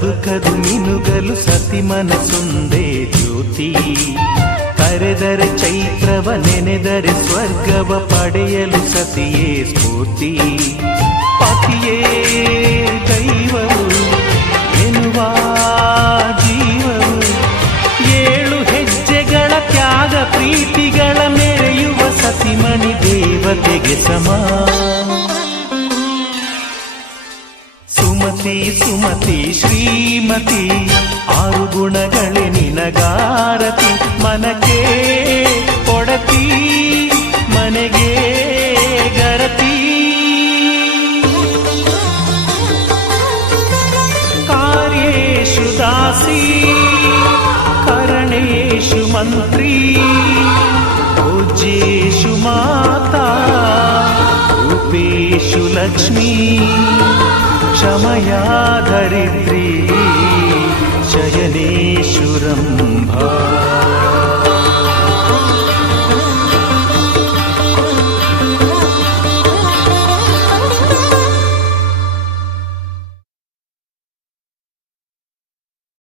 ಬದುಕದು ಮಿನುಗಲು ಸತಿ ಮನಸೊಂದೇ ಜ್ಯೋತಿ. ಕರೆದರೆ ಚೈತ್ರವ ನೆನೆದರೆ ಸ್ವರ್ಗವ ಪಡೆಯಲು ಸತಿಯೇ ಸ್ಫೂರ್ತಿ. ಪತಿಯೇ ದೈವವು ಎನ್ನುವ ಜೀವವು, 7 ಹೆಜ್ಜೆಗಳ ತ್ಯಾಗ ಪ್ರೀತಿಗಳ ಮೆರೆಯುವ ಸತಿಮಣಿ ದೇವತೆಗೆ ಸಮ. ಸುಮತಿ ಸುಮತಿ ಶ್ರೀಮತಿ 6 ಗುಣಗಳೇ ನಿನಗಾರತಿ. ಮನಕ್ಕೆ ಕೊಡತಿ ಮನೆಗೆ ಗರತಿ. ಕಾರ್ಯೇಷು ದಾಸಿ ಕರಣೇಷು ಮಂತ್ರಿ. ಪೂಜ್ಯೇಷು ಮಾತಾ ರೂಪೇಷು ಲಕ್ಷ್ಮೀ. क्षमया धरित्री शयनेषु रम्भा.